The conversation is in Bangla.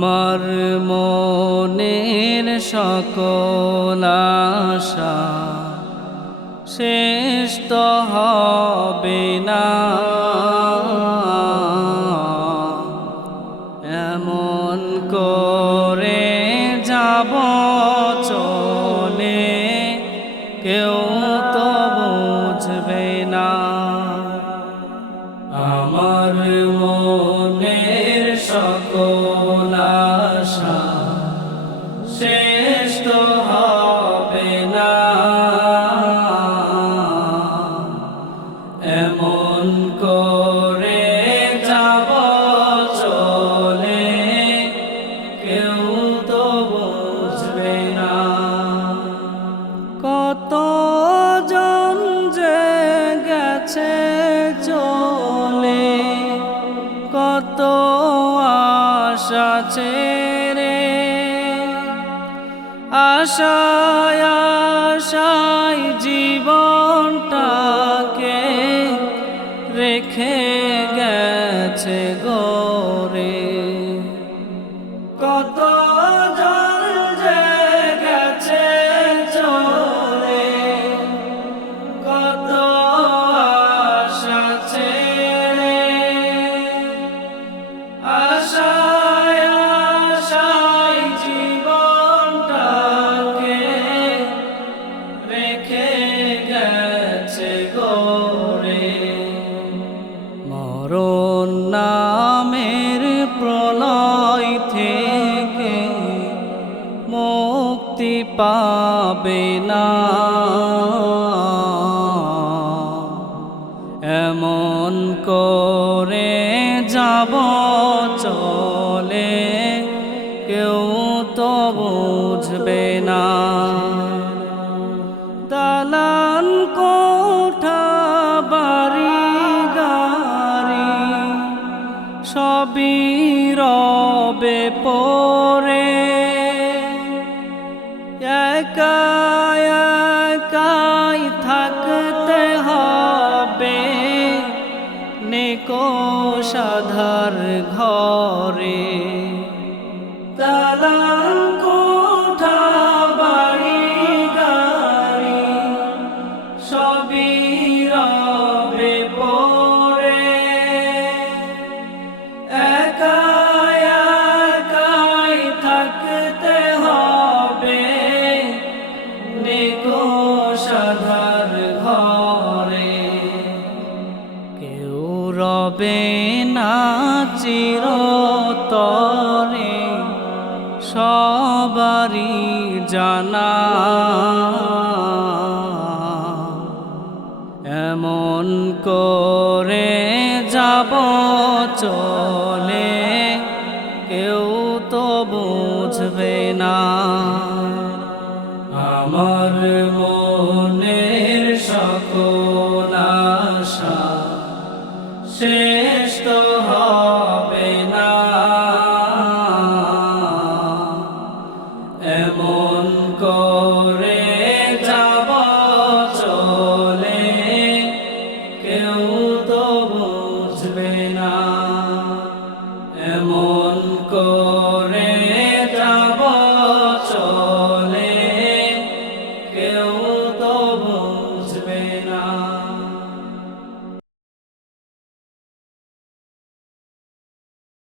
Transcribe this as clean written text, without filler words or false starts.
আমার মনের সকল আশা শেষ তো হবে না, এমন করে যাব চলে কেউ তো বুঝবে না। আমার মনের সকল আশা শেষ তো হবে না, এমন করে যাব চলে কেউ তো বুঝবে না। কত জন যে গেছে চলে, কত আশা ছেড়ে, আশায় আশায় জীবনটাকে রেখে গেছে গরে। কত জন যে গেছে চলে, কত আশা ছেড়ে, আশায় আশায় জীবনটাকে রেখে গেছে গরে। মরণ নামের প্রলয় থেকে মুক্তি পাবে না, এমন করে যাব চলে কেউ তো বুঝবে না। দালান কোঠা বাড়ি গাড়ি সবই রবে পরে, একা একাই থাকতে হবে নিকোষ আঁধার ঘরে। দালান কোঠা বাড়ি গাড়ি সবই রবে পরে, একা একাই থাকতে হবে নিকোষ আঁধার ঘরে। কেউ রবে না চিরতরে সবারই জানা, এমন করে যাব চলে কেউ তো বুঝবে না। আমার মনের সকল আশা শেষ তো হবে না, এমন করে যাব চলে কেউ তো বুঝবে না, এমন করে